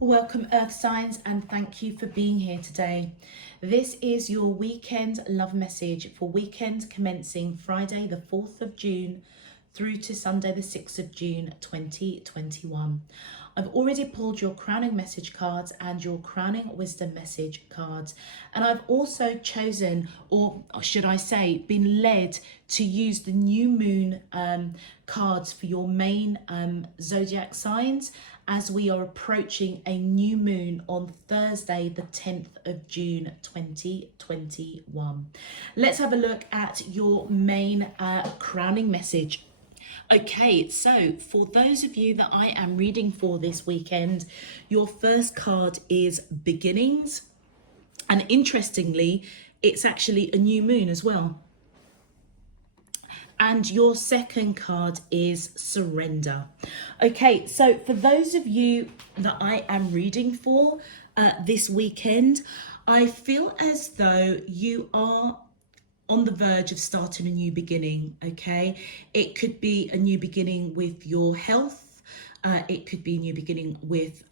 Welcome Earth signs and thank you for being here today. This is your weekend love message for weekend commencing Friday the 4th of June through to Sunday the 6th of June 2021. I've already pulled your crowning message cards and your crowning wisdom message cards, and I've also chosen, or should I say been led to use the new moon cards for your main zodiac signs as we are approaching a new moon on Thursday the 10th of June 2021. Let's have a look at your main crowning message. Okay, so for those of you that I am reading for this weekend, your first card is beginnings. And interestingly, it's actually a new moon as well. And your second card is surrender. Okay, so for those of you that I am reading for this weekend, I feel as though you are on the verge of starting a new beginning, okay? It could be a new beginning with your health. It could be a new beginning with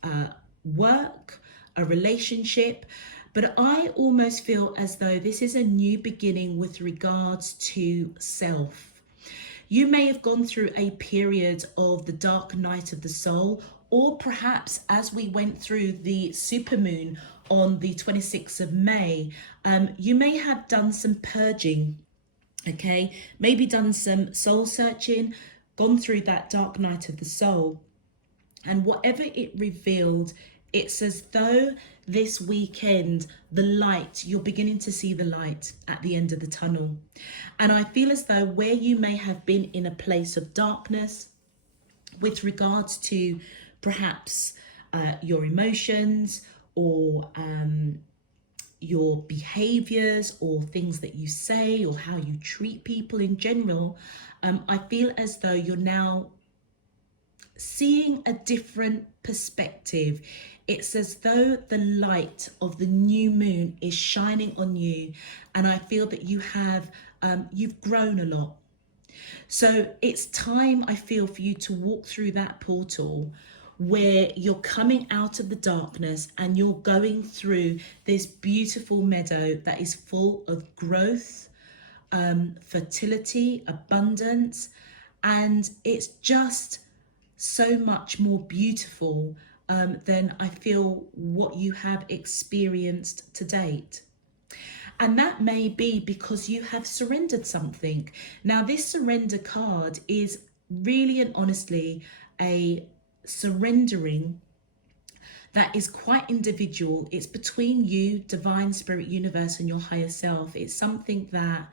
work, a relationship. But I almost feel as though this is a new beginning with regards to self. You may have gone through a period of the dark night of the soul, or perhaps as we went through the supermoon on the 26th of May, you may have done some purging, okay? Maybe done some soul searching, gone through that dark night of the soul. And whatever it revealed, it's as though this weekend, the light, you're beginning to see the light at the end of the tunnel. And I feel as though where you may have been in a place of darkness with regards to perhaps your emotions or your behaviors or things that you say or how you treat people in general, I feel as though you're now seeing a different perspective. It's as though the light of the new moon is shining on you, and I feel that you have you've grown a lot. So it's time, I feel, for you to walk through that portal where you're coming out of the darkness and you're going through this beautiful meadow that is full of growth, fertility, abundance, and it's just so much more beautiful than I feel what you have experienced to date. And that may be because you have surrendered something. Now, this surrender card is really and honestly a surrendering that is quite individual. It's between you, divine spirit, universe, and your higher self. It's something that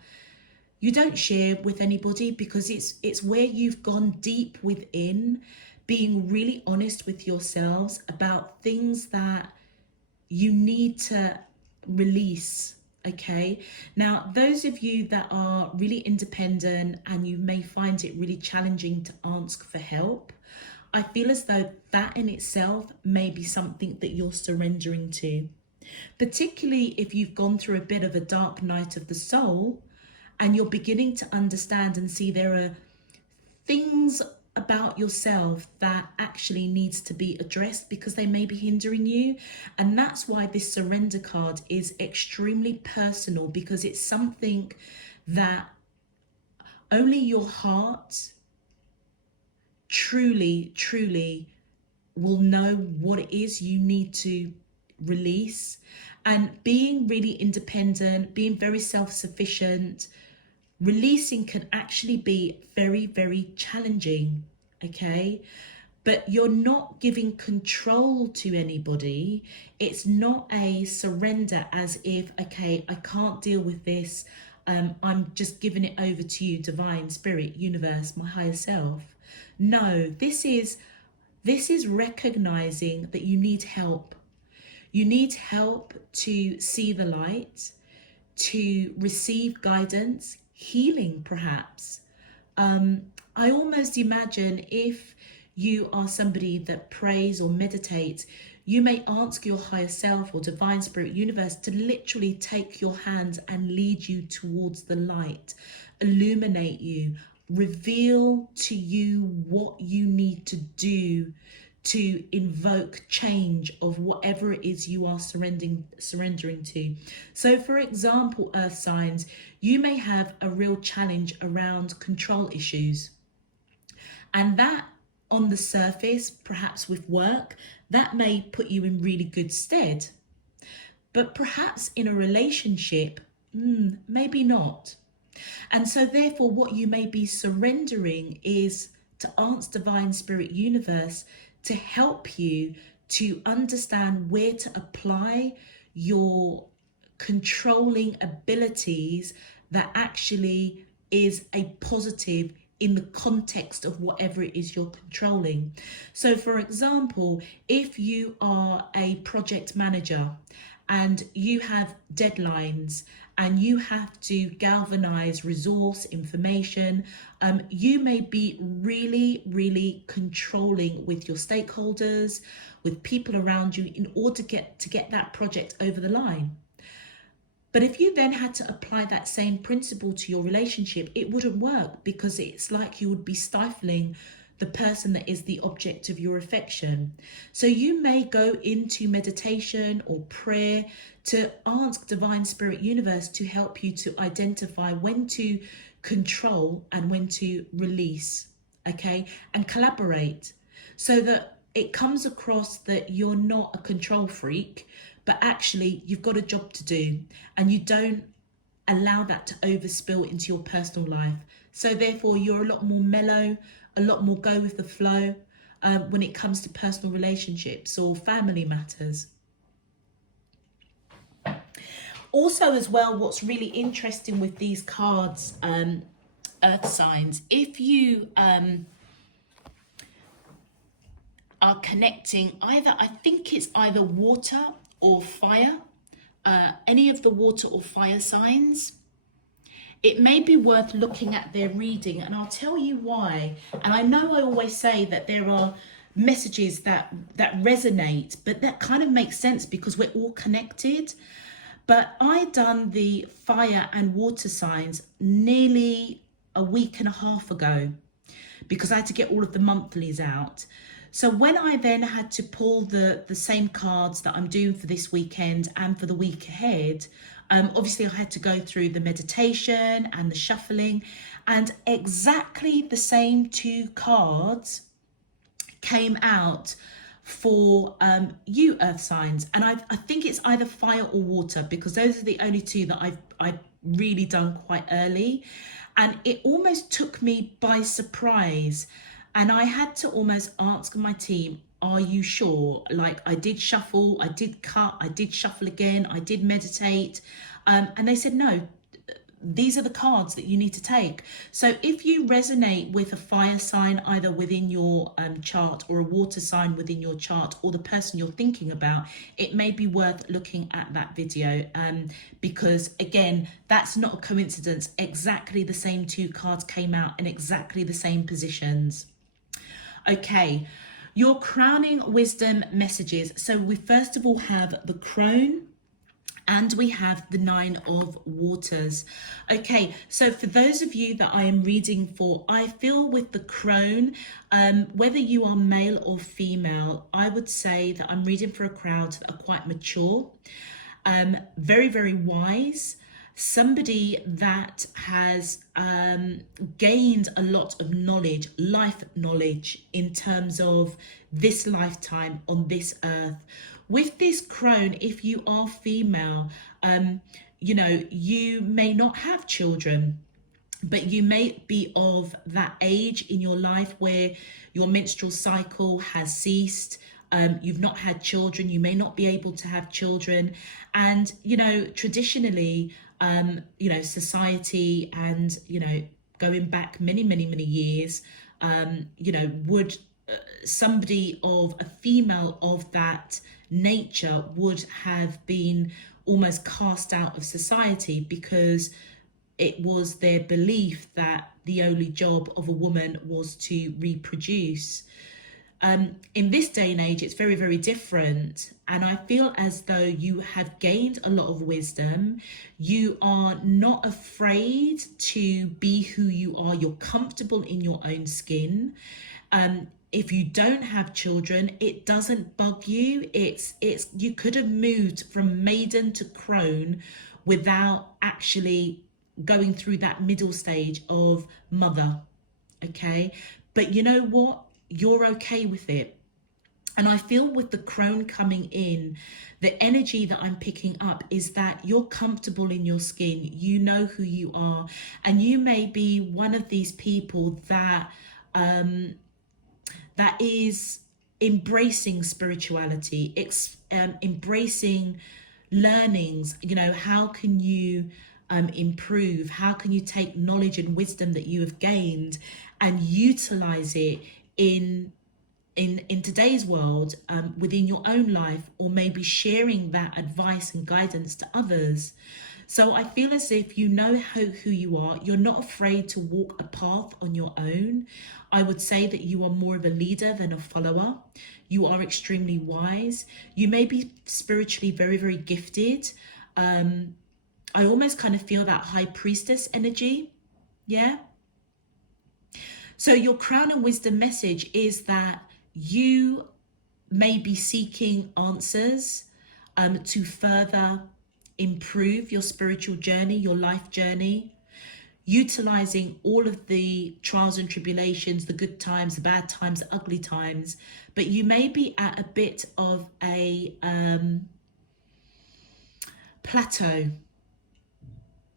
you don't share with anybody because it's where you've gone deep within, being really honest with yourselves about things that you need to release. Okay, now those of you that are really independent and you may find it really challenging to ask for help, I feel as though that in itself may be something that you're surrendering to, particularly if you've gone through a bit of a dark night of the soul and you're beginning to understand and see there are things about yourself that actually needs to be addressed because they may be hindering you. And that's why this surrender card is extremely personal, because it's something that only your heart truly will know what it is you need to release. And being really independent, being very self-sufficient, releasing can actually be very challenging, okay? But you're not giving control to anybody. It's not a surrender as if, okay, I can't deal with this. I'm just giving it over to you, divine spirit, universe, my higher self. No, this is recognizing that you need help. You need help to see the light, to receive guidance, healing perhaps. I almost imagine if you are somebody that prays or meditates, you may ask your higher self or divine spirit universe to literally take your hands and lead you towards the light, illuminate you, reveal to you what you need to do to invoke change of whatever it is you are surrendering to. So for example, earth signs, you may have a real challenge around control issues, and that on the surface, perhaps with work, that may put you in really good stead, but perhaps in a relationship, maybe not. And so therefore what you may be surrendering is to Aunt's Divine Spirit Universe to help you to understand where to apply your controlling abilities that actually is a positive in the context of whatever it is you're controlling. So for example, if you are a project manager and you have deadlines and you have to galvanize resource information, you may be really controlling with your stakeholders, with people around you, in order to get that project over the line. But if you then had to apply that same principle to your relationship, it wouldn't work, because it's like you would be stifling the person that is the object of your affection. So you may go into meditation or prayer to ask Divine Spirit Universe to help you to identify when to control and when to release, okay, and collaborate, so that it comes across that you're not a control freak, but actually you've got a job to do, and you don't allow that to overspill into your personal life. So therefore you're a lot more mellow, a lot more go with the flow when it comes to personal relationships or family matters. Also as well, what's really interesting with these cards, earth signs, if you are connecting either, I think it's either water or fire, any of the water or fire signs, it may be worth looking at their reading, and I'll tell you why. And I know I always say that there are messages that resonate, but that kind of makes sense because we're all connected. But I done the fire and water signs nearly a week and a half ago, because I had to get all of the monthlies out. So when I then had to pull the same cards that I'm doing for this weekend and for the week ahead, obviously I had to go through the meditation and the shuffling, and exactly the same two cards came out for you earth signs. And I think it's either fire or water, because those are the only two that I've really done quite early, and it almost took me by surprise. And I had to almost ask my team, are you sure? Like, I did shuffle, I did cut, I did shuffle again, I did meditate. And they said, no, these are the cards that you need to take. So if you resonate with a fire sign, either within your chart, or a water sign within your chart, or the person you're thinking about, it may be worth looking at that video, because again, that's not a coincidence. Exactly the same two cards came out in exactly the same positions. Okay, your crowning wisdom messages. So we first of all have the crone, and we have the 9 of waters. Okay, so for those of you that I am reading for, I feel with the crone, whether you are male or female, I would say that I'm reading for a crowd that are quite mature, very wise, somebody that has gained a lot of knowledge, life knowledge, in terms of this lifetime on this earth. With this crone, if you are female, you know, you may not have children, but you may be of that age in your life where your menstrual cycle has ceased. You've not had children, you may not be able to have children. And, you know, traditionally, you know, society and, you know, going back many years, you know, would somebody of a female of that nature would have been almost cast out of society, because it was their belief that the only job of a woman was to reproduce. In this day and age, it's very different. And I feel as though you have gained a lot of wisdom. You are not afraid to be who you are. You're comfortable in your own skin. if you don't have children, it doesn't bug you. It's you could have moved from maiden to crone without actually going through that middle stage of mother. Okay, but you know what? You're okay with it. And I feel with the crone coming in, the energy that I'm picking up is that you're comfortable in your skin. You know who you are. And you may be one of these people that that is embracing spirituality, embracing learnings. You know, how can you improve? How can you take knowledge and wisdom that you have gained and utilize it in today's world, within your own life, or maybe sharing that advice and guidance to others? So I feel as if you know who you are. You're not afraid to walk a path on your own. I would say that you are more of a leader than a follower. You are extremely wise. You may be spiritually very, very gifted. I almost kind of feel that high priestess energy. Yeah. So your crown and wisdom message is that you may be seeking answers to further improve your spiritual journey, your life journey, utilizing all of the trials and tribulations, the good times, the bad times, the ugly times. But you may be at a bit of a plateau.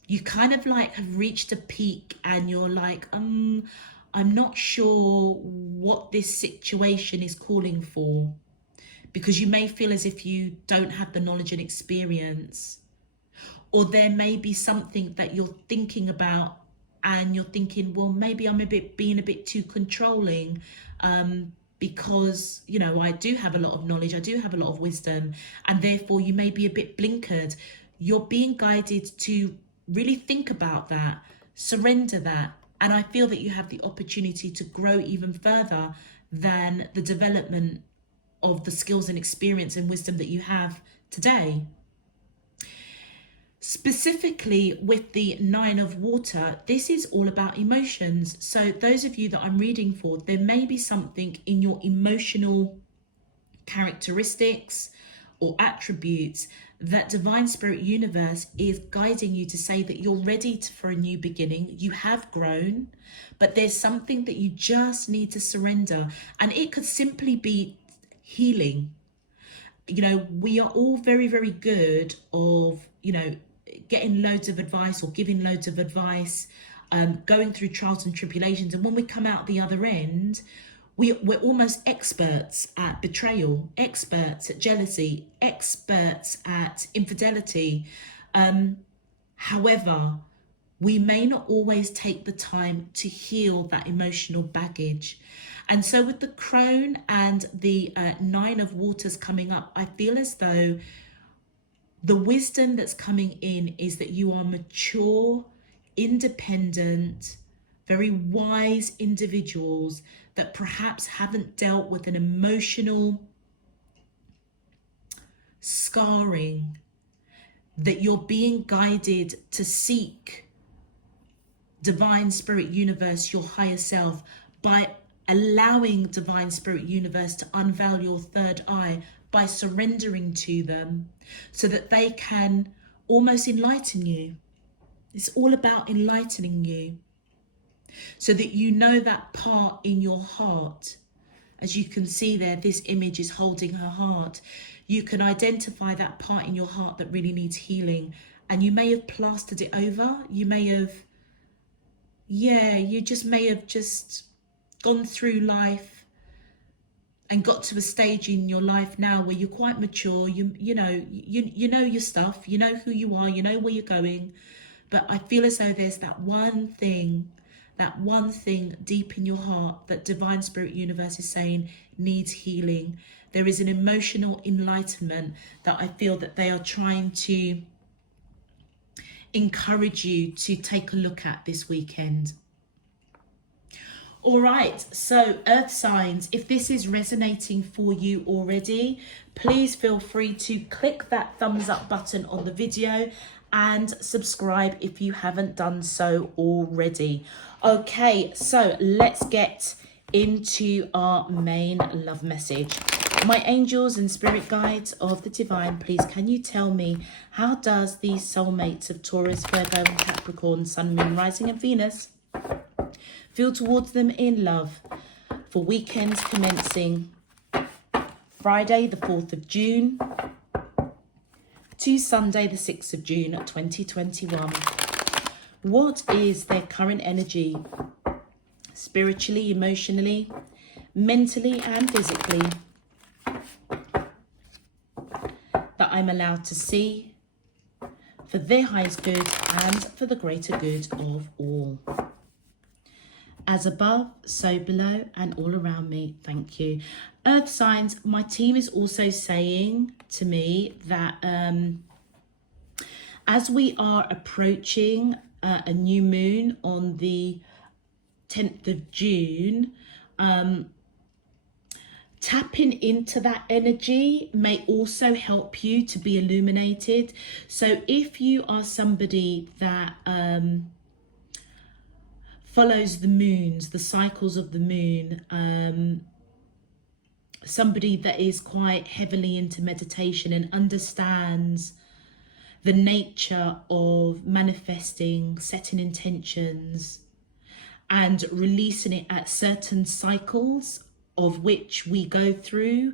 You kind of like have reached a peak and you're like, I'm not sure what this situation is calling for, because you may feel as if you don't have the knowledge and experience, or there may be something that you're thinking about and you're thinking, well, maybe I'm being a bit too controlling, because, you know, I do have a lot of knowledge, I do have a lot of wisdom, and therefore you may be a bit blinkered. You're being guided to really think about that, surrender that. And I feel that you have the opportunity to grow even further than the development of the skills and experience and wisdom that you have today. Specifically with the 9 of water, this is all about emotions. So those of you that I'm reading for, there may be something in your emotional characteristics or attributes that Divine Spirit Universe is guiding you to say that you're ready for a new beginning. You have grown, but there's something that you just need to surrender. And it could simply be healing. You know, we are all very, very good of, you know, getting loads of advice or giving loads of advice, going through trials and tribulations. And when we come out the other end, we're almost experts at betrayal, experts at jealousy, experts at infidelity. However, we may not always take the time to heal that emotional baggage. And so with the crone and the 9 of waters coming up, I feel as though the wisdom that's coming in is that you are mature, independent, very wise individuals that perhaps haven't dealt with an emotional scarring, that you're being guided to seek Divine Spirit Universe, your higher self, by allowing Divine Spirit Universe to unveil your third eye, by surrendering to them so that they can almost enlighten you. It's all about enlightening you, so that you know that part in your heart. As you can see there, this image is holding her heart. You can identify that part in your heart that really needs healing. And you may have plastered it over. You may have, you just may have just gone through life and got to a stage in your life now where you're quite mature. You know your stuff. You know who you are. You know where you're going. But I feel as though there's that one thing deep in your heart that Divine Spirit Universe is saying needs healing. There is an emotional enlightenment that I feel that they are trying to encourage you to take a look at this weekend. All right, so earth signs, if this is resonating for you already, please feel free to click that thumbs up button on the video and subscribe if you haven't done so already. Okay, so let's get into our main love message. My angels and spirit guides of the divine, please can you tell me, how does these soulmates of Taurus, Virgo and Capricorn, Sun, Moon, Rising and Venus feel towards them in love for weekends commencing Friday the 4th of June to Sunday the 6th of June 2021? What is their current energy, spiritually, emotionally, mentally and physically, that I'm allowed to see for their highest good and for the greater good of all? As above, so below and all around me. Thank you. Earth signs, my team is also saying to me that as we are approaching a new moon on the 10th of June, tapping into that energy may also help you to be illuminated. So if you are somebody that follows the moons, the cycles of the moon, somebody that is quite heavily into meditation and understands the nature of manifesting, setting intentions and releasing it at certain cycles of which we go through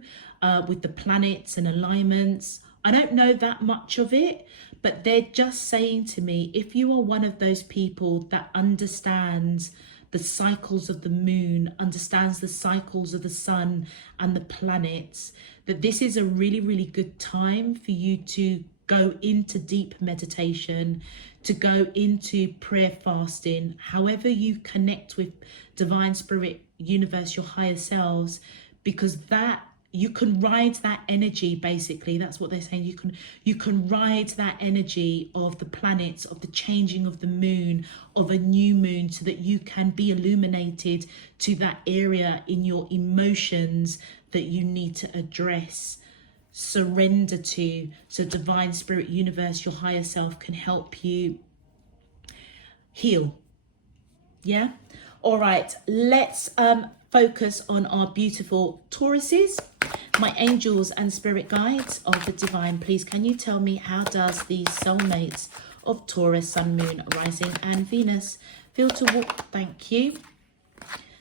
with the planets and alignments. I don't know that much of it, but they're just saying to me, if you are one of those people that understands the cycles of the moon, understands the cycles of the sun and the planets, that this is a really, really good time for you to go into deep meditation, to go into prayer, fasting, however you connect with divine spirit, universe, your higher selves, because that you can ride that energy. Basically, that's what they're saying. You can ride that energy of the planets, of the changing of the moon, of a new moon, so that you can be illuminated to that area in your emotions that you need to address, surrender to, so divine spirit, universe, your higher self can help you heal. Yeah. All right, let's focus on our beautiful Tauruses. My angels and spirit guides of the divine, please can you tell me, how does these soulmates of Taurus, Sun, Moon, Rising and Venus feel to thank you.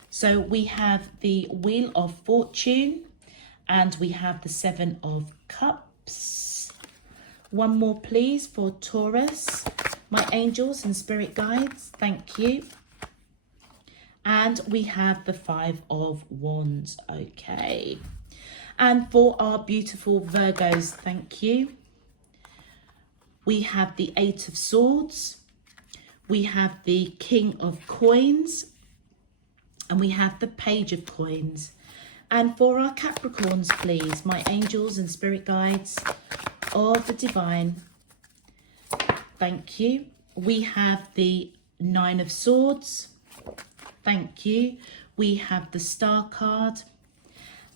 So we have the Wheel of Fortune and we have the Seven of Cups. One more please for Taurus, my angels and spirit guides, thank you. And we have the Five of Wands. Okay. And for our beautiful Virgos, thank you. We have the Eight of Swords. We have the King of Coins. And we have the Page of Coins. And for our Capricorns, please, my angels and spirit guides of the divine, thank you. We have the Nine of Swords. Thank you. We have the Star card.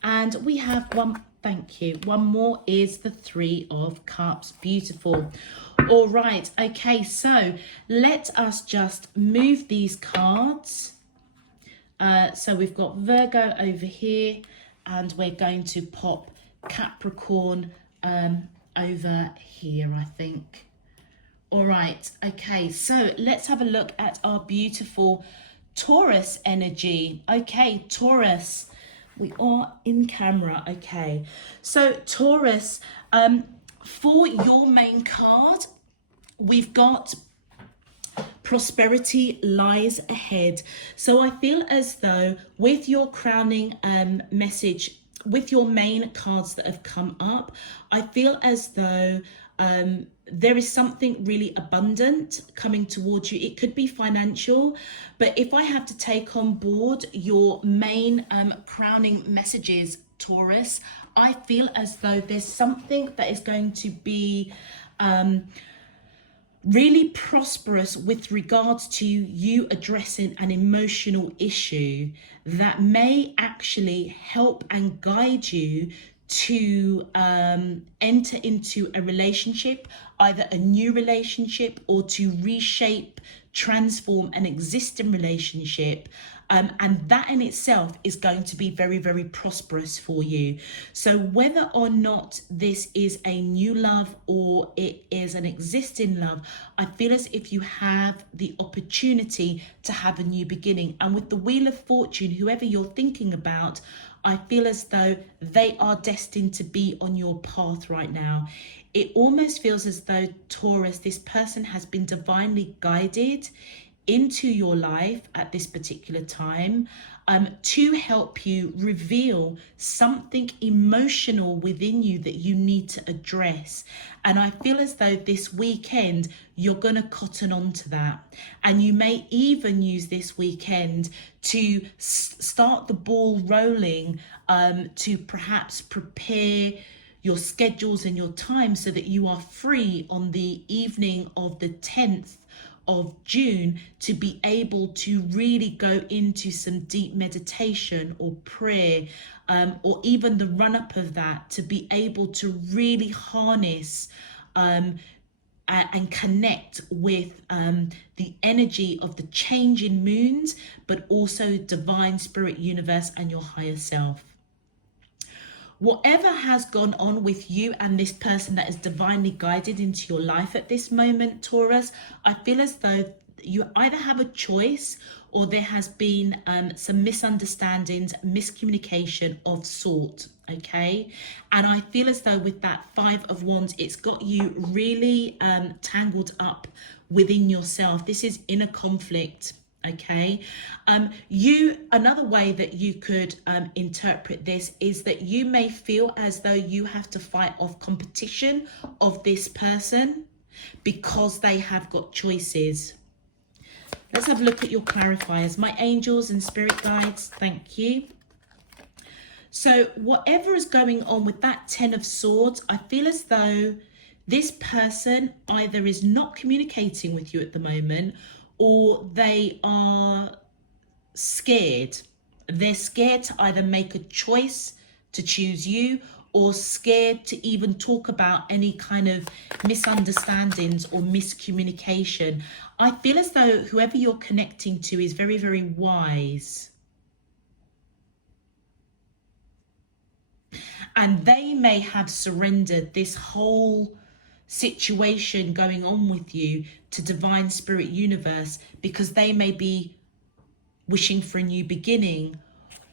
And we have one, thank you. One more is the Three of Cups. Beautiful. All right. Okay, so let us just move these cards. So we've got Virgo over here and we're going to pop Capricorn over here, I think. All right. Okay, so let's have a look at our beautiful Taurus energy. Okay, Taurus, we are in camera. Okay, so Taurus, for your main card, we've got prosperity lies ahead. So I feel as though with your crowning message, with your main cards that have come up, I feel as though there is something really abundant coming towards you. It could be financial, but if I have to take on board your main crowning messages, Taurus, I feel as though there's something that is going to be really prosperous with regards to you addressing an emotional issue that may actually help and guide you to enter into a relationship, either a new relationship or to reshape, transform an existing relationship And that in itself is going to be very, very prosperous for you. So whether or not this is a new love or it is an existing love, I feel as if you have the opportunity to have a new beginning. And with the Wheel of Fortune, whoever you're thinking about, I feel as though they are destined to be on your path right now. It almost feels as though, Taurus, this person has been divinely guided into your life at this particular time, to help you reveal something emotional within you that you need to address. And I feel as though this weekend you're going to cotton on to that, and you may even use this weekend to start the ball rolling, to perhaps prepare your schedules and your time so that you are free on the evening of the 10th of June to be able to really go into some deep meditation or prayer, or even the run-up of that, to be able to really harness and connect with the energy of the change in moons, but also divine spirit universe and your higher self. Whatever has gone on with you and this person that is divinely guided into your life at this moment, Taurus, I feel as though you either have a choice or there has been some misunderstandings, miscommunication of sort, okay? And I feel as though with that 5 of Wands, it's got you really tangled up within yourself. This is inner conflict. Okay, another way that you could interpret this is that you may feel as though you have to fight off competition of this person because they have got choices. Let's have a look at your clarifiers. My angels and spirit guides, thank you. So whatever is going on with that 10 of Swords, I feel as though this person either is not communicating with you at the moment, or they are scared. They're scared to either make a choice to choose you, or scared to even talk about any kind of misunderstandings or miscommunication. I feel as though whoever you're connecting to is very, very wise. And they may have surrendered this whole situation going on with you to divine spirit universe because they may be wishing for a new beginning,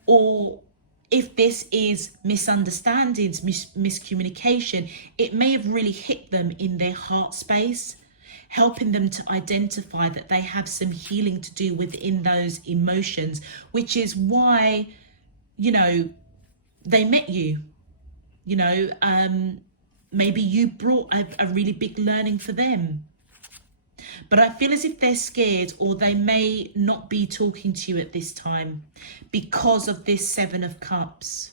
or if this is misunderstandings, miscommunication, it may have really hit them in their heart space, helping them to identify that they have some healing to do within those emotions, which is why, you know, they met you, you know, maybe you brought a really big learning for them. But I feel as if they're scared, or they may not be talking to you at this time because of this 7 of Cups.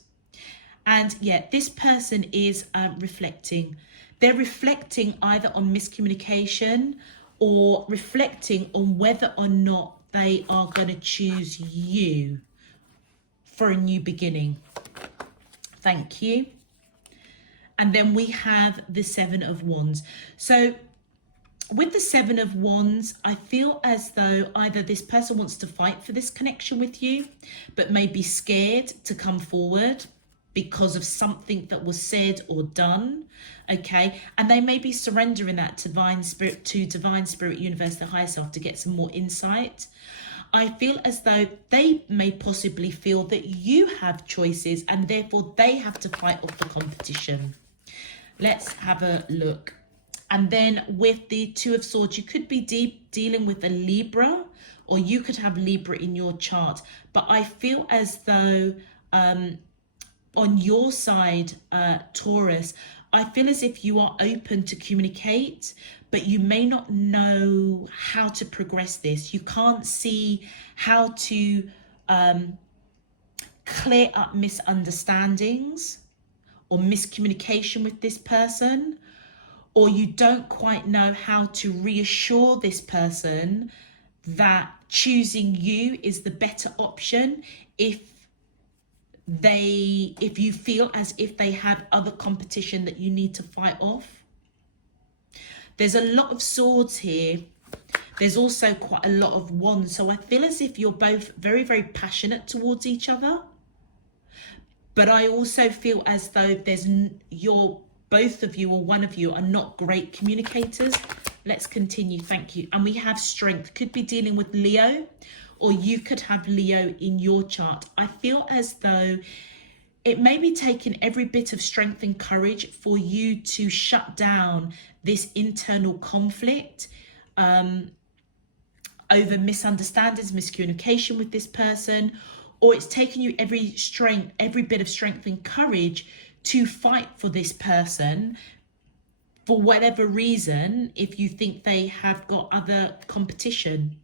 And yeah, this person is reflecting. They're reflecting either on miscommunication or reflecting on whether or not they are going to choose you for a new beginning. Thank you. And then we have the 7 of Wands. So with the 7 of Wands, I feel as though either this person wants to fight for this connection with you, but may be scared to come forward because of something that was said or done, okay? And they may be surrendering that to divine spirit universe, the higher self, to get some more insight. I feel as though they may possibly feel that you have choices and therefore they have to fight off the competition. Let's have a look. And then with the 2 of Swords, you could be dealing with a Libra, or you could have Libra in your chart. But I feel as though on your side, Taurus, I feel as if you are open to communicate, but you may not know how to progress this. You can't see how to clear up misunderstandings or miscommunication with this person, or you don't quite know how to reassure this person that choosing you is the better option if you feel as if they have other competition that you need to fight off. There's a lot of swords here, There's also quite a lot of wands. So I feel as if you're both very, very passionate towards each other. But I also feel as though both of you or one of you are not great communicators. Let's continue. Thank you. And we have strength. Could be dealing with Leo, or you could have Leo in your chart. I feel as though it may be taking every bit of strength and courage for you to shut down this internal conflict over misunderstandings, miscommunication with this person, or it's taken you every bit of strength and courage to fight for this person for whatever reason, if you think they have got other competition,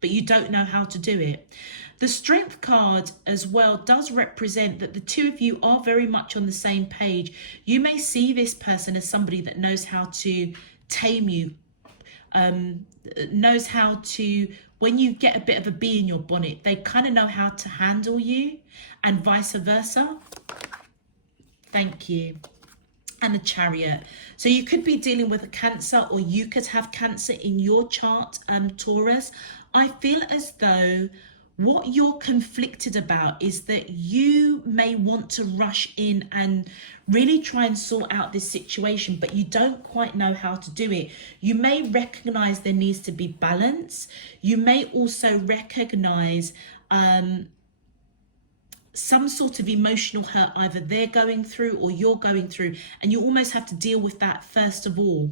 but you don't know how to do it. The Strength card as well does represent that the two of you are very much on the same page. You may see this person as somebody that knows how to tame you, knows how to, when you get a bit of a bee in your bonnet, they kind of know how to handle you, and vice versa. Thank you. And the Chariot. So you could be dealing with a Cancer, or you could have Cancer in your chart, Taurus. I feel as though what you're conflicted about is that you may want to rush in and really try and sort out this situation, but you don't quite know how to do it. You may recognize there needs to be balance. You may also recognize some sort of emotional hurt either they're going through or you're going through, and you almost have to deal with that first of all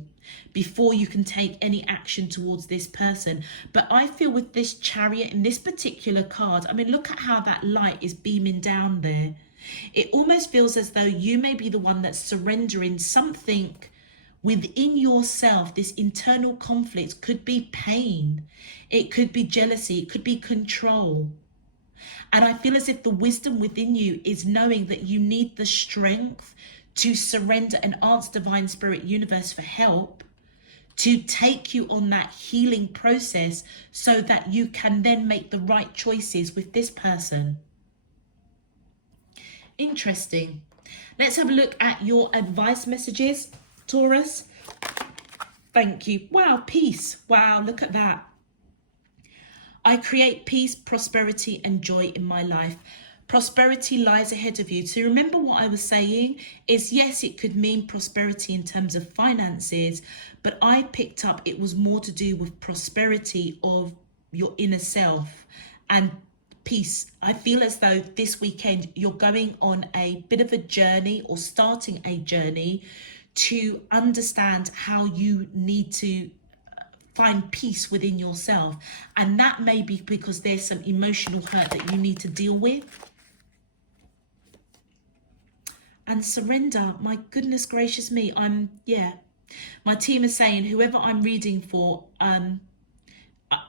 before you can take any action towards this person. But I feel with this Chariot in this particular card, I mean, look at how that light is beaming down there. It almost feels as though you may be the one that's surrendering something within yourself. This internal conflict could be pain, it could be jealousy, it could be control. And I feel as if the wisdom within you is knowing that you need the strength to surrender and ask Divine Spirit Universe for help to take you on that healing process so that you can then make the right choices with this person. Interesting. Let's have a look at your advice messages, Taurus. Thank you. Wow, peace. Wow, look at that. I create peace, prosperity, and joy in my life. Prosperity lies ahead of you. So remember what I was saying is, yes, it could mean prosperity in terms of finances, but I picked up it was more to do with prosperity of your inner self and peace. I feel as though this weekend you're going on a bit of a journey, or starting a journey, to understand how you need to find peace within yourself. And that may be because there's some emotional hurt that you need to deal with. And surrender. My goodness gracious me. My team is saying whoever I'm reading for, on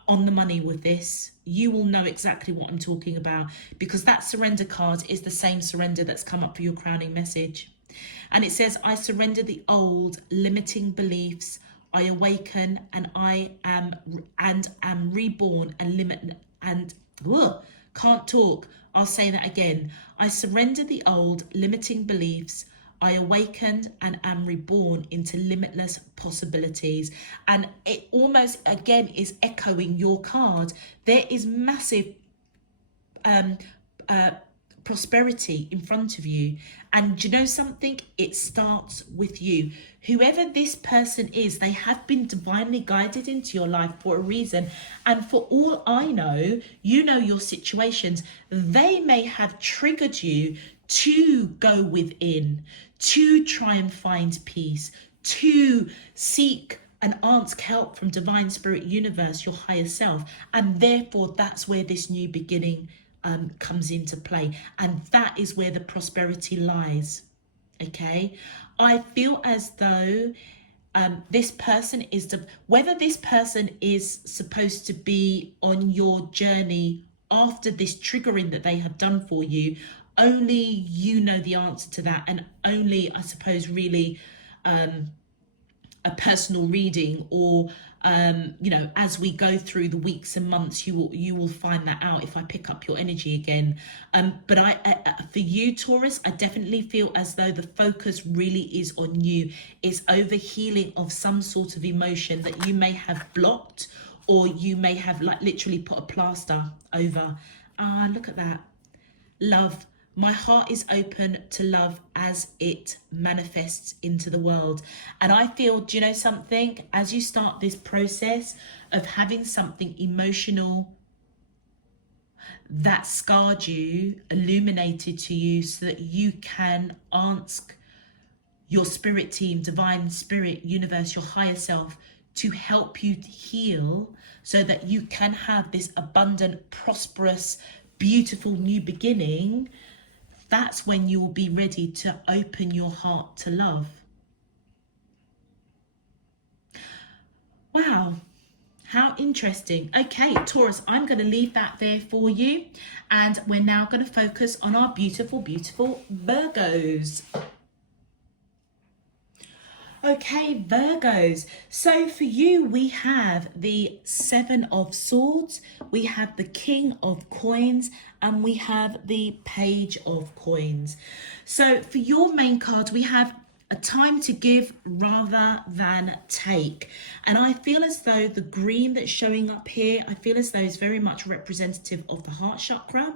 the money with this, you will know exactly what I'm talking about, because that surrender card is the same surrender that's come up for your crowning message. And it says, I surrender the old limiting beliefs. I awaken and I am reborn and can't talk. I'll say that again. I surrender the old limiting beliefs. I awakened and am reborn into limitless possibilities. And it almost again is echoing your card. There is massive prosperity in front of you, and do you know something? It starts with you. Whoever this person is, they have been divinely guided into your life for a reason, and for all I know, you know your situations. They may have triggered you to go within, to try and find peace, to seek and ask help from Divine Spirit Universe, your higher self, and therefore that's where this new beginning comes into play, and that is where the prosperity lies. Okay, I feel as though this person is whether this person is supposed to be on your journey after this triggering that they have done for you, only you know the answer to that, and only I suppose really a personal reading, or you know, as we go through the weeks and months, you will find that out if I pick up your energy again. But for you, Taurus, I definitely feel as though the focus really is on you. It's over healing of some sort of emotion that you may have blocked, or you may have like literally put a plaster over. Ah, look at that. Love. My heart is open to love as it manifests into the world. And I feel, do you know something? As you start this process of having something emotional that scarred you, illuminated to you, so that you can ask your spirit team, divine spirit, universe, your higher self, to help you heal, so that you can have this abundant, prosperous, beautiful new beginning. That's when you will be ready to open your heart to love. Wow, how interesting. Okay, Taurus, I'm going to leave that there for you. And we're now going to focus on our beautiful, beautiful Virgos. Okay, Virgos. So for you, we have the Seven of Swords, we have the King of Coins, and we have the Page of Coins. So for your main card, we have a time to give rather than take. And I feel as though the green that's showing up here, I feel as though is very much representative of the heart chakra.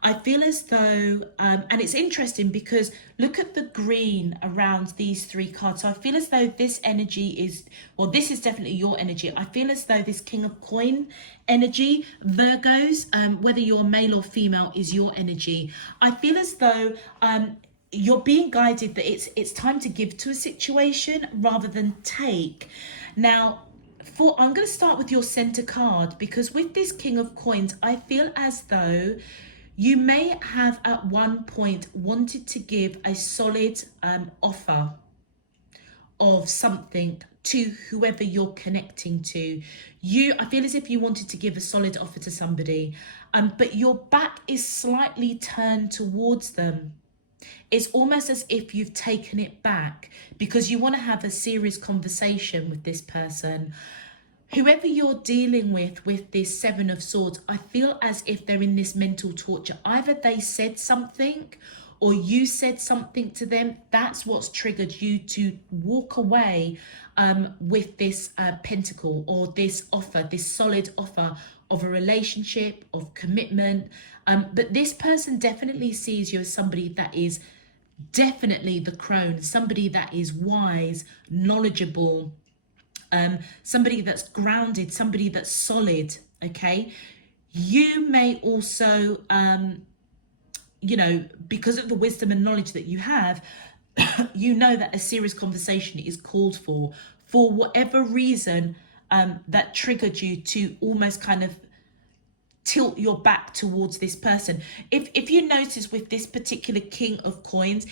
I feel as though, and it's interesting because look at the green around these three cards. So I feel as though this energy is, well, this is definitely your energy. I feel as though this King of Coin energy, Virgos, whether you're male or female, is your energy. I feel as though you're being guided that it's time to give to a situation rather than take. Now, I'm going to start with your center card, because with this King of Coins, I feel as though you may have at one point wanted to give a solid offer of something to whoever you're connecting to. I feel as if you wanted to give a solid offer to somebody, but your back is slightly turned towards them. It's almost as if you've taken it back because you want to have a serious conversation with this person. Whoever you're dealing with this Seven of Swords, I feel as if they're in this mental torture. Either they said something or you said something to them. That's what's triggered you to walk away with this pentacle, or this offer, this solid offer of a relationship, of commitment. But this person definitely sees you as somebody that is definitely the crone, somebody that is wise, knowledgeable, somebody that's grounded, somebody that's solid. Okay, you may also you know, because of the wisdom and knowledge that you have, you know that a serious conversation is called for whatever reason that triggered you to almost kind of tilt your back towards this person. If you notice with this particular King of Coins,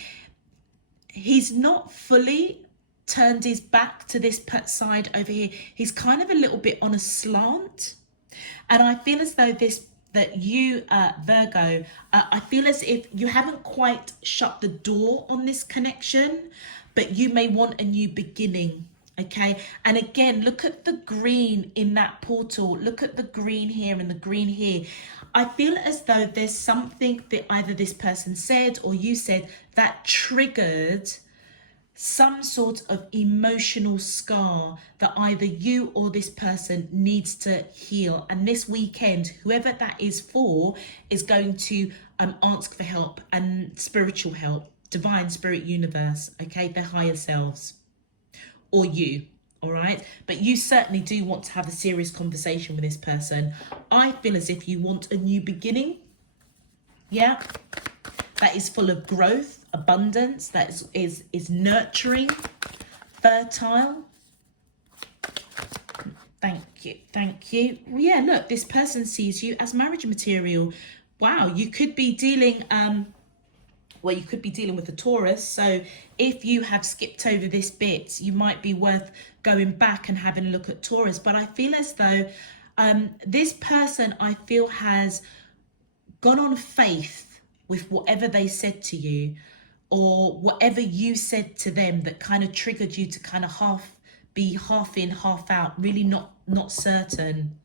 he's not fully turned his back to this side over here. He's kind of a little bit on a slant. And I feel as though that you, Virgo, I feel as if you haven't quite shut the door on this connection, but you may want a new beginning. Okay, and again, look at the green in that portal. Look at the green here and the green here. I feel as though there's something that either this person said or you said that triggered some sort of emotional scar that either you or this person needs to heal. And this weekend, whoever that is for is going to ask for help and spiritual help, divine spirit universe, okay, their higher selves, or you. All right, but you certainly do want to have a serious conversation with this person. I feel as if you want a new beginning. Yeah, that is full of growth, abundance, that is nurturing, fertile. Thank you. Yeah, look, this person sees you as marriage material. Wow, you could be dealing you could be dealing with a Taurus. So if you have skipped over this bit, you might be worth going back and having a look at Taurus. But I feel as though this person, I feel, has gone on faith with whatever they said to you, or whatever you said to them that kind of triggered you to kind of half be half in, half out, really not certain.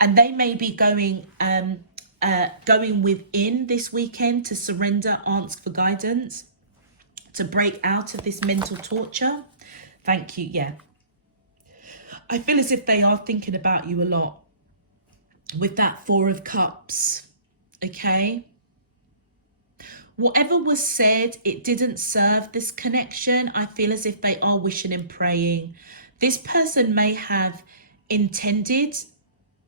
And they may be going within this weekend to surrender, ask for guidance, to break out of this mental torture. Thank you. Yeah. I feel as if they are thinking about you a lot with that Four of Cups. Okay. Whatever was said, it didn't serve this connection. I feel as if they are wishing and praying. This person may have intended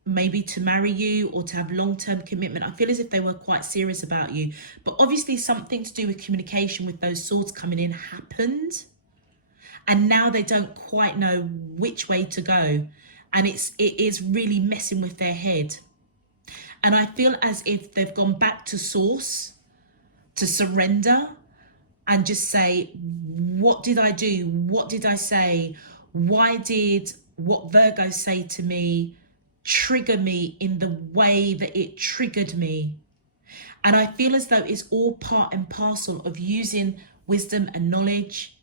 maybe to marry you or to have long-term commitment. I feel as if they were quite serious about you. But obviously something to do with communication with those swords coming in happened. And now they don't quite know which way to go. And it is really messing with their head. And I feel as if they've gone back to source, to surrender and just say, what did I do? What did I say? Why did what Virgo say to me trigger me in the way that it triggered me? And I feel as though it's all part and parcel of using wisdom and knowledge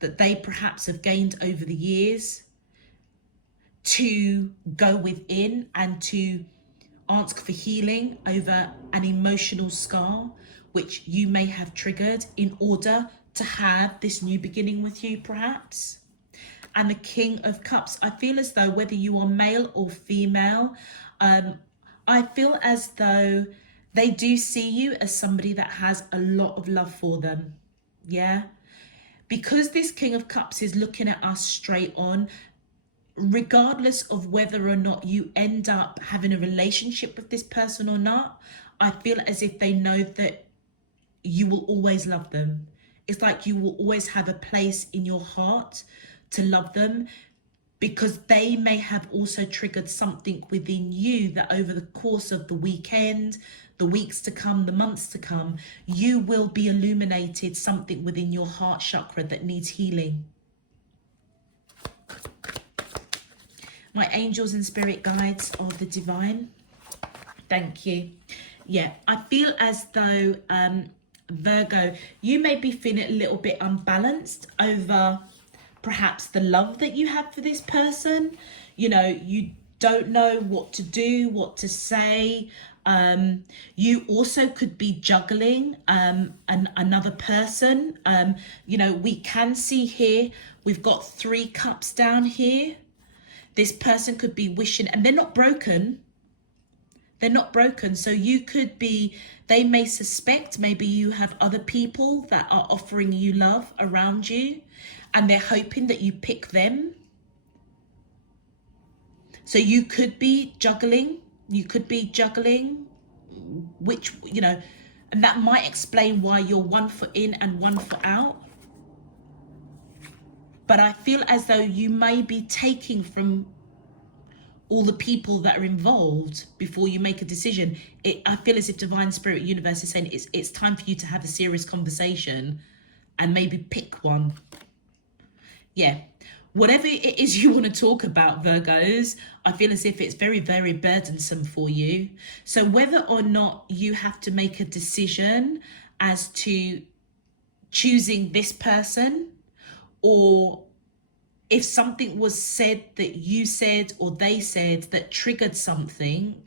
that they perhaps have gained over the years to go within and to ask for healing over an emotional scar which you may have triggered in order to have this new beginning with you, perhaps. And the King of Cups, I feel as though whether you are male or female, I feel as though they do see you as somebody that has a lot of love for them. Yeah. Because this King of Cups is looking at us straight on, regardless of whether or not you end up having a relationship with this person or not, I feel as if they know that you will always love them. It's like you will always have a place in your heart to love them, because they may have also triggered something within you that over the course of the weekend, the weeks to come, the months to come, you will be illuminated something within your heart chakra that needs healing. My angels and spirit guides of the divine, thank you. Yeah, I feel as though Virgo, you may be feeling a little bit unbalanced over perhaps the love that you have for this person. You know, you don't know what to do, what to say. You also could be juggling another person. You know, we can see here, we've got 3 cups down here. This person could be wishing, and they're not broken. They're not broken. So you could be, they may suspect maybe you have other people that are offering you love around you, and they're hoping that you pick them. So you could be juggling. You could be juggling, which, you know, and that might explain why you're 1 foot in and 1 foot out. But I feel as though you may be taking from all the people that are involved before you make a decision. I feel as if Divine Spirit Universe is saying it's time for you to have a serious conversation and maybe pick one. Yeah. Whatever it is you want to talk about, Virgos, I feel as if it's very, very burdensome for you. So whether or not you have to make a decision as to choosing this person, or if something was said that you said or they said that triggered something,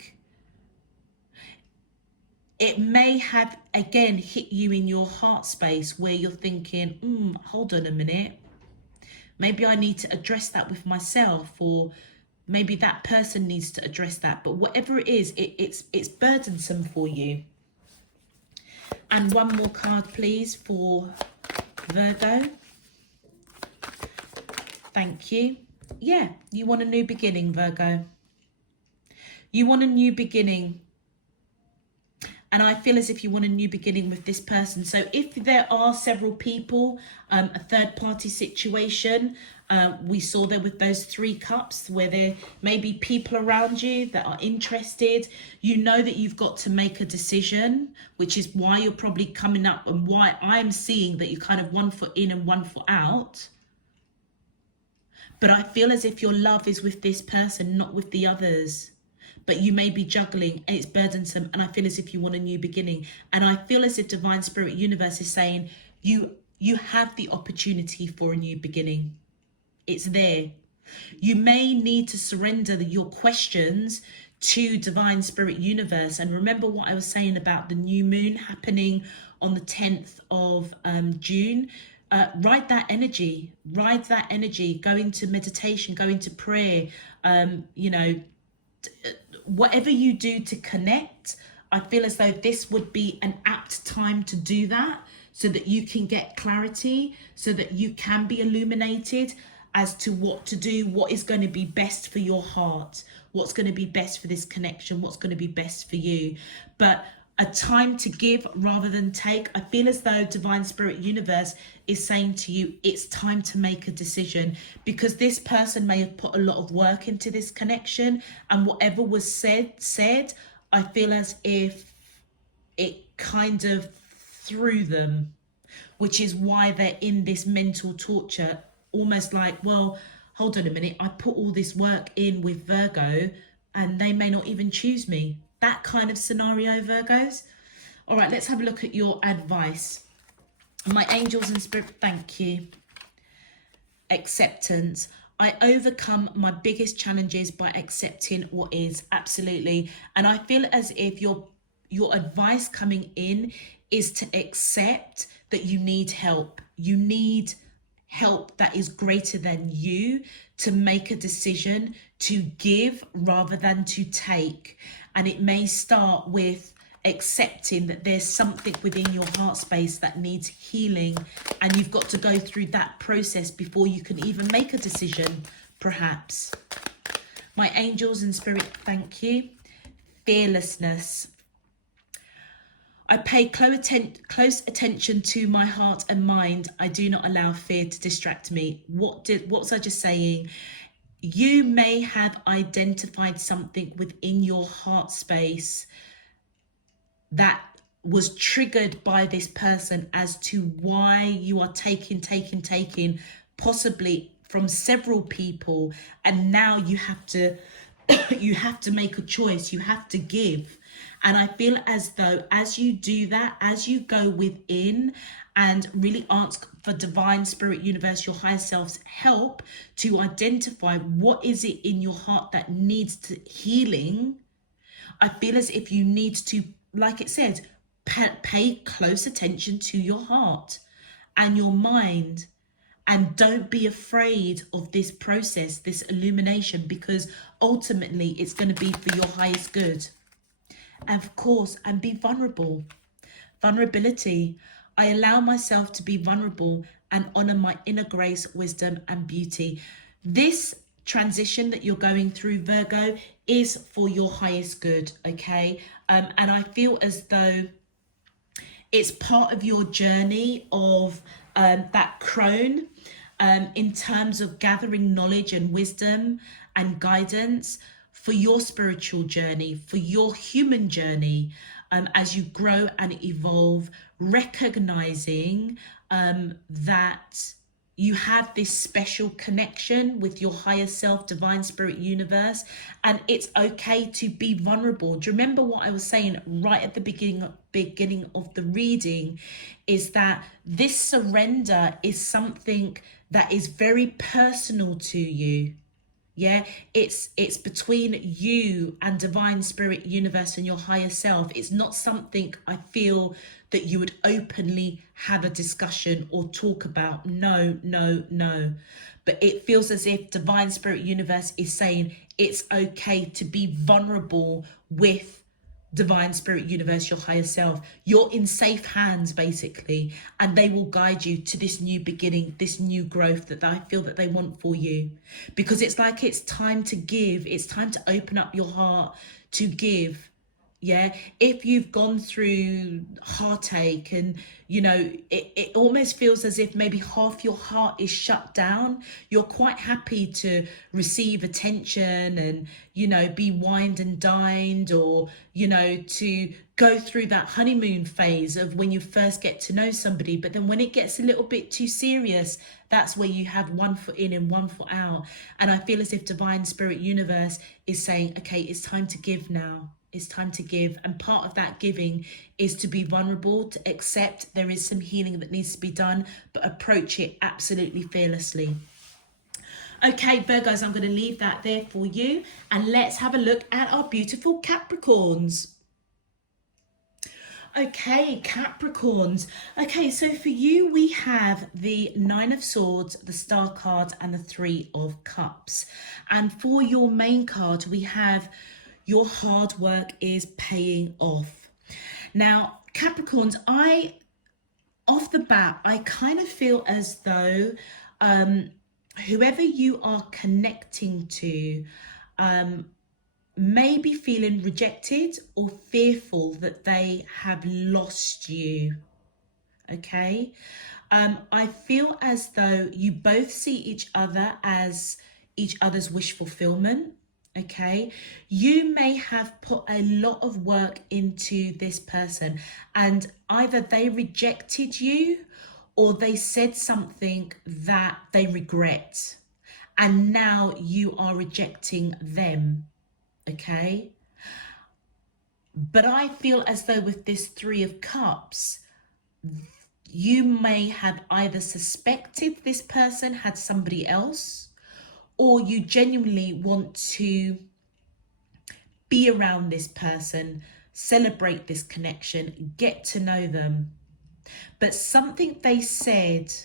it may have again hit you in your heart space where you're thinking, hold on a minute. Maybe I need to address that with myself, or maybe that person needs to address that. But whatever it is, it's burdensome for you. And one more card, please, for Virgo. Thank you. Yeah, you want a new beginning, Virgo. You want a new beginning. And I feel as if you want a new beginning with this person. So if there are several people, a third party situation, we saw there with those 3 cups where there may be people around you that are interested. You know that you've got to make a decision, which is why you're probably coming up and why I'm seeing that you're kind of 1 foot in and 1 foot out. But I feel as if your love is with this person, not with the others. But you may be juggling and it's burdensome, and I feel as if you want a new beginning. And I feel as if Divine Spirit Universe is saying you have the opportunity for a new beginning. It's there. You may need to surrender your questions to divine spirit universe. And remember what I was saying about the new moon happening on the 10th of June. Ride that energy, go into meditation, go into prayer, whatever you do to connect. I feel as though this would be an apt time to do that, so that you can get clarity, so that you can be illuminated as to what to do, what is going to be best for your heart, what's going to be best for this connection, what's going to be best for you. But a time to give rather than take. I feel as though divine spirit universe is saying to you, it's time to make a decision, because this person may have put a lot of work into this connection, and whatever was said, I feel as if it kind of threw them, which is why they're in this mental torture, almost like, well, hold on a minute, I put all this work in with Virgo and they may not even choose me. That kind of scenario, Virgos. All right, let's have a look at your advice. My angels and spirit, thank you. Acceptance. I overcome my biggest challenges by accepting what is. Absolutely. And I feel as if your advice coming in is to accept that you need help. You need help that is greater than you, to make a decision to give rather than to take. And it may start with accepting that there's something within your heart space that needs healing, and you've got to go through that process before you can even make a decision, perhaps. My angels and spirit, thank you. Fearlessness. I pay close attention to my heart and mind. I do not allow fear to distract me. What was I just saying? You may have identified something within your heart space that was triggered by this person as to why you are taking, possibly from several people, and now you have to make a choice. You have to give. And I feel as though as you do that, as you go within and really ask for divine spirit universe, your higher self's help to identify what is it in your heart that needs healing, I feel as if you need to, like it said, pay close attention to your heart and your mind. And don't be afraid of this process, this illumination, because ultimately it's going to be for your highest good. And of course, and be vulnerable. Vulnerability. I allow myself to be vulnerable and honor my inner grace, wisdom, and beauty. This transition that you're going through, Virgo, is for your highest good, okay? And I feel as though it's part of your journey of that crone, in terms of gathering knowledge and wisdom and guidance for your spiritual journey, for your human journey, as you grow and evolve, recognizing that you have this special connection with your higher self, divine spirit universe, and it's okay to be vulnerable. Do you remember what I was saying right at the beginning of the reading, is that this surrender is something that is very personal to you. Yeah, it's between you and divine spirit universe and your higher self. It's not something I feel that you would openly have a discussion or talk about. No. But it feels as if divine spirit universe is saying it's okay to be vulnerable with divine spirit universe, your higher self. You're in safe hands, basically, and they will guide you to this new beginning, this new growth that I feel that they want for you, because it's like it's time to give. It's time to open up your heart to give. Yeah, if you've gone through heartache and it almost feels as if maybe half your heart is shut down, you're quite happy to receive attention and be wined and dined, or to go through that honeymoon phase of when you first get to know somebody. But then when it gets a little bit too serious, that's where you have one foot in and one foot out. And I feel as if divine spirit universe is saying, okay, it's time to give now. It's time to give. And part of that giving is to be vulnerable, to accept there is some healing that needs to be done, but approach it absolutely fearlessly. Okay, Virgos, I'm going to leave that there for you. And let's have a look at our beautiful Capricorns. Okay, Capricorns. Okay, so for you, we have the Nine of Swords, the Star card, and the Three of Cups. And for your main card, we have your hard work is paying off. Now, Capricorns, off the bat, I kind of feel as though whoever you are connecting to may be feeling rejected or fearful that they have lost you. Okay, I feel as though you both see each other as each other's wish fulfillment. Okay, you may have put a lot of work into this person, and either they rejected you or they said something that they regret, and now you are rejecting them. Okay, but I feel as though with this Three of Cups, you may have either suspected this person had somebody else, or you genuinely want to be around this person, celebrate this connection, get to know them. But something they said,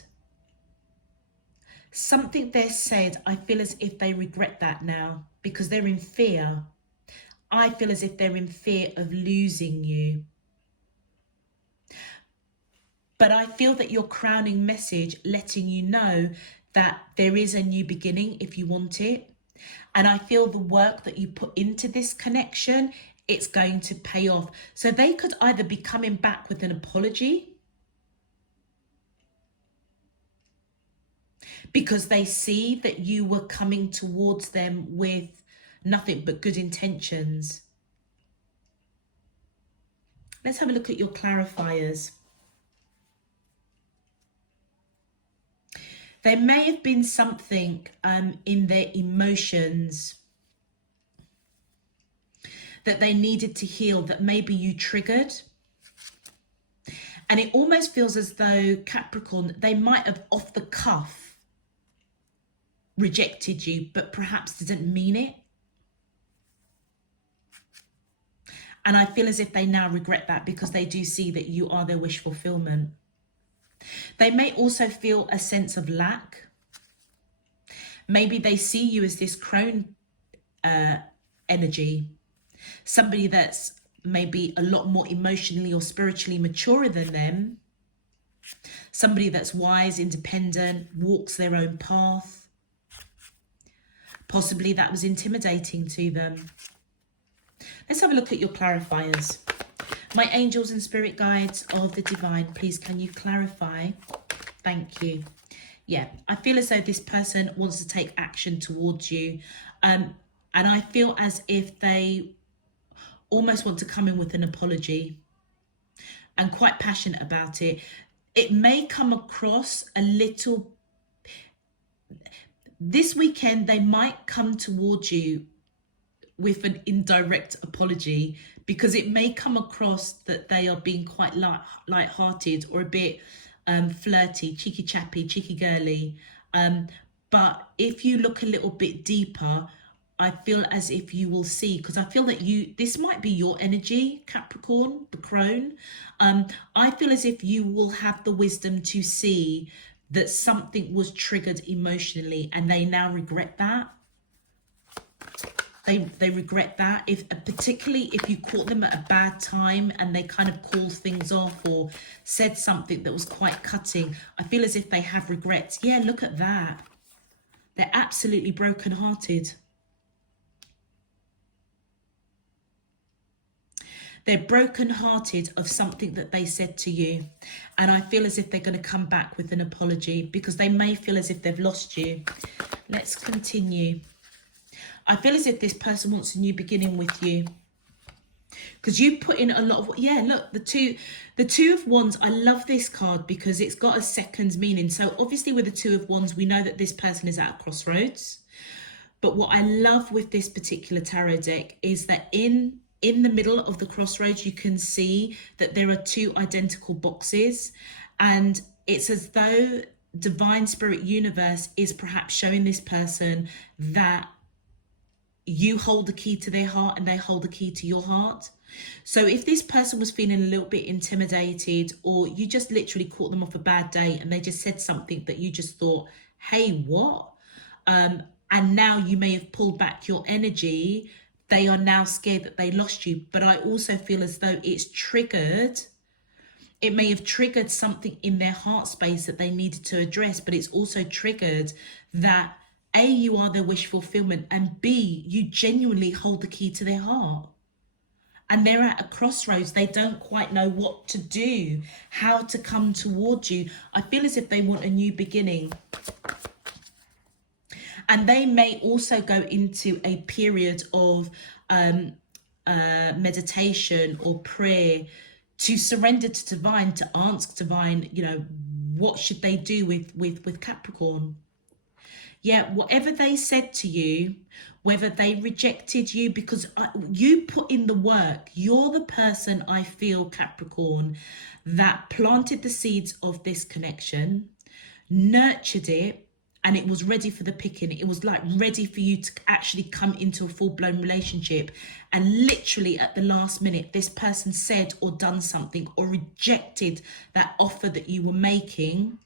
I feel as if they regret that now because they're in fear. I feel as if they're in fear of losing you. But I feel that your crowning message letting you know that there is a new beginning if you want it. And I feel the work that you put into this connection, it's going to pay off. So they could either be coming back with an apology because they see that you were coming towards them with nothing but good intentions. Let's have a look at your clarifiers. There may have been something in their emotions that they needed to heal that maybe you triggered. And it almost feels as though Capricorn, they might have off the cuff rejected you, but perhaps didn't mean it. And I feel as if they now regret that because they do see that you are their wish fulfillment. They may also feel a sense of lack. Maybe they see you as this crone energy, somebody that's maybe a lot more emotionally or spiritually mature than them, somebody that's wise, independent, walks their own path. Possibly that was intimidating to them. Let's have a look at your clarifiers. My angels and spirit guides of the divine, please can you clarify? Thank you. Yeah, I feel as though this person wants to take action towards you. And I feel as if they almost want to come in with an apology and quite passionate about it. It may come across a little... This weekend, they might come towards you with an indirect apology because it may come across that they are being quite light-hearted or a bit flirty, cheeky chappy, cheeky girly. But if you look a little bit deeper, I feel as if you will see, because I feel that this might be your energy, Capricorn, the crone. I feel as if you will have the wisdom to see that something was triggered emotionally and they now regret that. They regret that, particularly if you caught them at a bad time and they kind of called things off or said something that was quite cutting. I feel as if they have regrets. Yeah, look at that. They're absolutely brokenhearted. They're brokenhearted of something that they said to you. And I feel as if they're going to come back with an apology because they may feel as if they've lost you. Let's continue. I feel as if this person wants a new beginning with you because you put in a lot of... Yeah, look, the two of wands. I love this card because it's got a second meaning. So obviously with the two of wands, we know that this person is at a crossroads. But what I love with this particular tarot deck is that in the middle of the crossroads, you can see that there are two identical boxes. And it's as though divine spirit universe is perhaps showing this person that you hold the key to their heart and they hold the key to your heart. So if this person was feeling a little bit intimidated, or you just literally caught them off a bad day and they just said something that you just thought, hey, what? And now you may have pulled back your energy. They are now scared that they lost you. But I also feel as though it's triggered. It may have triggered something in their heart space that they needed to address, but it's also triggered that A, you are their wish fulfillment, and B, you genuinely hold the key to their heart. And they're at a crossroads. They don't quite know what to do, how to come towards you. I feel as if they want a new beginning. And they may also go into a period of meditation or prayer to surrender to divine, to ask divine, you know, what should they do with Capricorn? Yeah, whatever they said to you, whether they rejected you, because you put in the work. You're the person, I feel, Capricorn, that planted the seeds of this connection, nurtured it, and it was ready for the picking. It was like ready for you to actually come into a full-blown relationship. And literally at the last minute, this person said or done something or rejected that offer that you were making.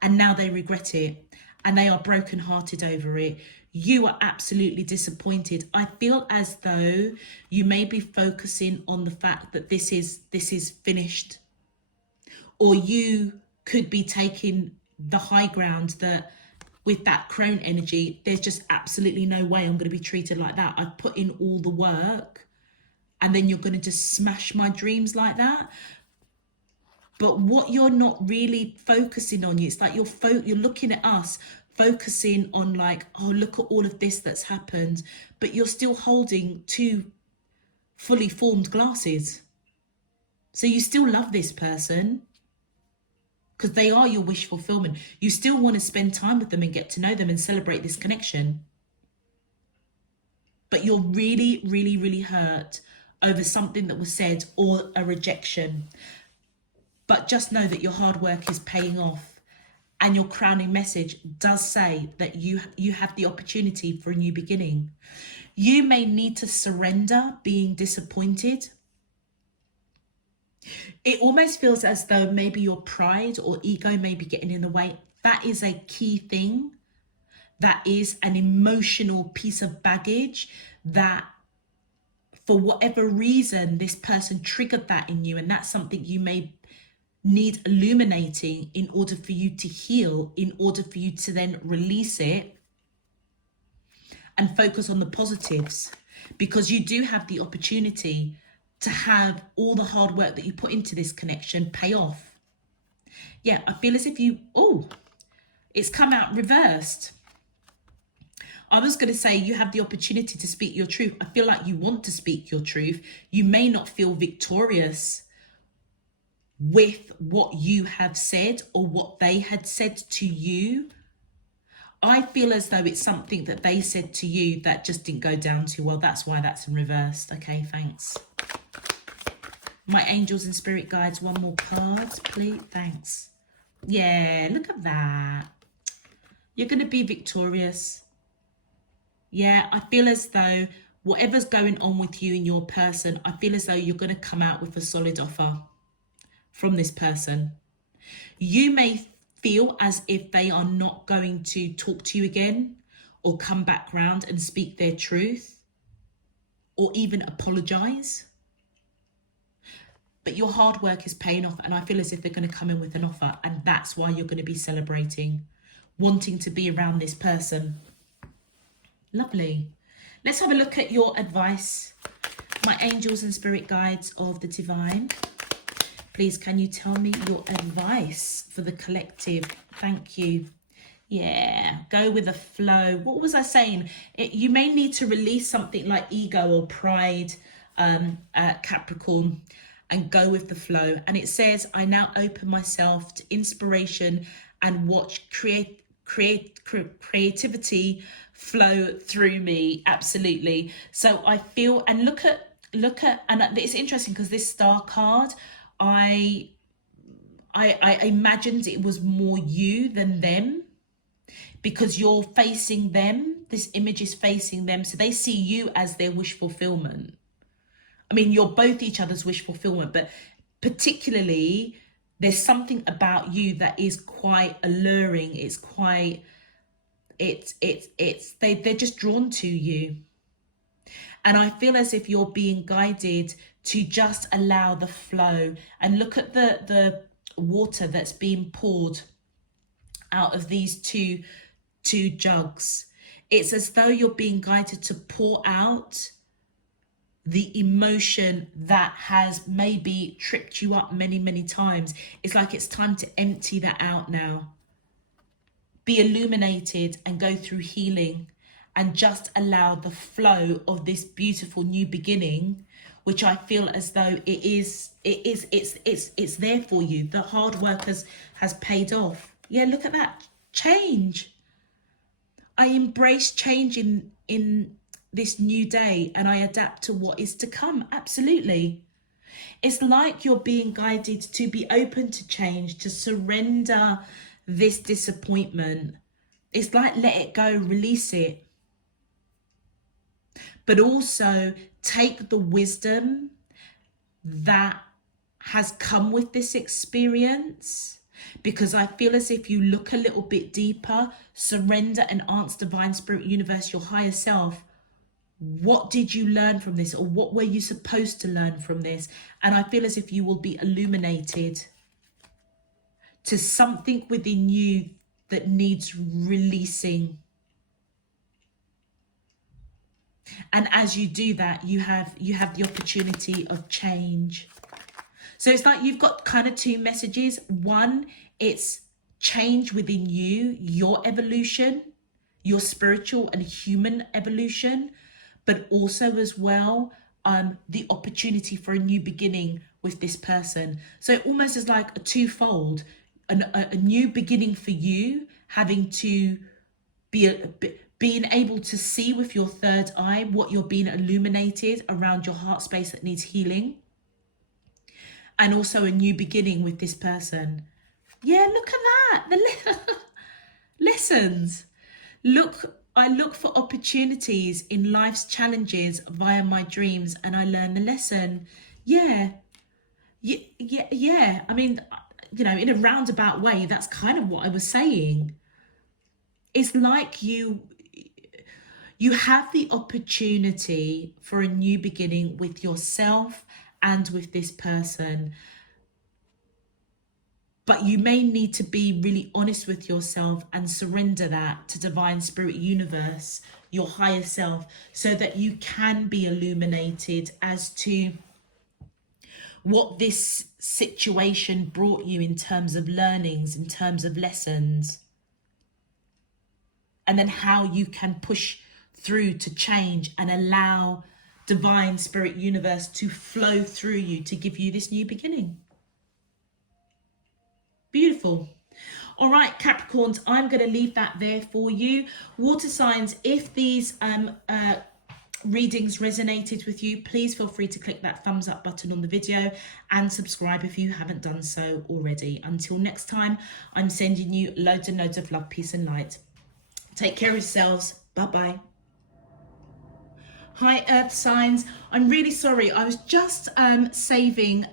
And now they regret it and they are brokenhearted over it. You are absolutely disappointed. I feel as though you may be focusing on the fact that this is finished, or you could be taking the high ground that with that crone energy, there's just absolutely no way I'm going to be treated like that. I've put in all the work and then you're going to just smash my dreams like that. But what you're not really focusing on, it's like you're looking at us, focusing on like, oh, look at all of this that's happened, but you're still holding two fully formed glasses. So you still love this person because they are your wish fulfillment. You still want to spend time with them and get to know them and celebrate this connection. But you're really, really, really hurt over something that was said or a rejection. But just know that your hard work is paying off, and your crowning message does say that you have the opportunity for a new beginning. You may need to surrender being disappointed. It almost feels as though maybe your pride or ego may be getting in the way. That is a key thing. That is an emotional piece of baggage that, for whatever reason, this person triggered that in you, and that's something you may need illuminating in order for you to heal, in order for you to then release it and focus on the positives, because you do have the opportunity to have all the hard work that you put into this connection pay off. Yeah, I feel as if it's come out reversed. I was going to say you have the opportunity to speak your truth. I feel like you want to speak your truth. You may not feel victorious with what you have said or what they had said to you. I feel as though it's something that they said to you that just didn't go down too well. That's why that's in reversed. Okay, thanks. My angels and spirit guides, one more card, please. Thanks. Yeah, look at that. You're going to be victorious. Yeah, I feel as though whatever's going on with you and your person, I feel as though you're going to come out with a solid offer from this person. You may feel as if they are not going to talk to you again or come back round and speak their truth or even apologize. But your hard work is paying off, and I feel as if they're going to come in with an offer, and that's why you're going to be celebrating, wanting to be around this person. Lovely. Let's have a look at your advice. My angels and spirit guides of the divine. Please, can you tell me your advice for the collective? Thank you. Yeah, go with the flow. What was I saying? You may need to release something like ego or pride, Capricorn, and go with the flow. And it says, I now open myself to inspiration and watch creativity flow through me. Absolutely. So I feel, and look at, and it's interesting because this star card, I I imagined it was more you than them, because you're facing them. This image is facing them. So they see you as their wish fulfillment. I mean, you're both each other's wish fulfillment, but particularly there's something about you that is quite alluring. It's quite, they're just drawn to you. And I feel as if you're being guided to just allow the flow, and look at the water that's being poured out of these two jugs. It's as though you're being guided to pour out the emotion that has maybe tripped you up many, many times. It's like it's time to empty that out now. Be illuminated and go through healing, and just allow the flow of this beautiful new beginning, which I feel as though it's there for you. The hard work has paid off. Yeah, look at that. Change. I embrace change in this new day, and I adapt to what is to come. Absolutely. It's like you're being guided to be open to change, to surrender this disappointment. It's like, let it go, release it. But also take the wisdom that has come with this experience, because I feel as if you look a little bit deeper, surrender and ask Divine Spirit, Universe, your higher self, what did you learn from this, or what were you supposed to learn from this? And I feel as if you will be illuminated to something within you that needs releasing. And as you do that, you have the opportunity of change. So it's like you've got kind of two messages. One, it's change within you, your evolution, your spiritual and human evolution, but also as well, the opportunity for a new beginning with this person. So it almost is like a twofold, a new beginning for you, having to being able to see with your third eye what you're being illuminated around your heart space that needs healing. And also a new beginning with this person. Yeah, look at that. The lessons. I look for opportunities in life's challenges via my dreams, and I learn the lesson. Yeah. I mean, you know, in a roundabout way, that's kind of what I was saying. It's like you have the opportunity for a new beginning with yourself and with this person. But you may need to be really honest with yourself and surrender that to Divine Spirit, Universe, your higher self, so that you can be illuminated as to what this situation brought you in terms of learnings, in terms of lessons, and then how you can push through to change and allow Divine Spirit, Universe to flow through you to give you this new beginning. Beautiful. All right, Capricorns, I'm going to leave that there for you. Water signs, if these readings resonated with you, please feel free to click that thumbs up button on the video and subscribe if you haven't done so already. Until next time, I'm sending you loads and loads of love, peace and light. Take care of yourselves. Bye-bye. Hi, Earth signs. I'm really sorry. I was just saving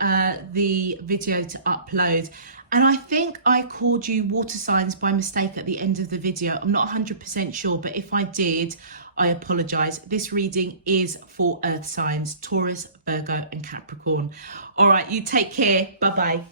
the video to upload, and I think I called you water signs by mistake at the end of the video. I'm not 100% sure, but if I did, I apologize. This reading is for Earth signs, Taurus, Virgo, and Capricorn. All right, you take care. Bye-bye.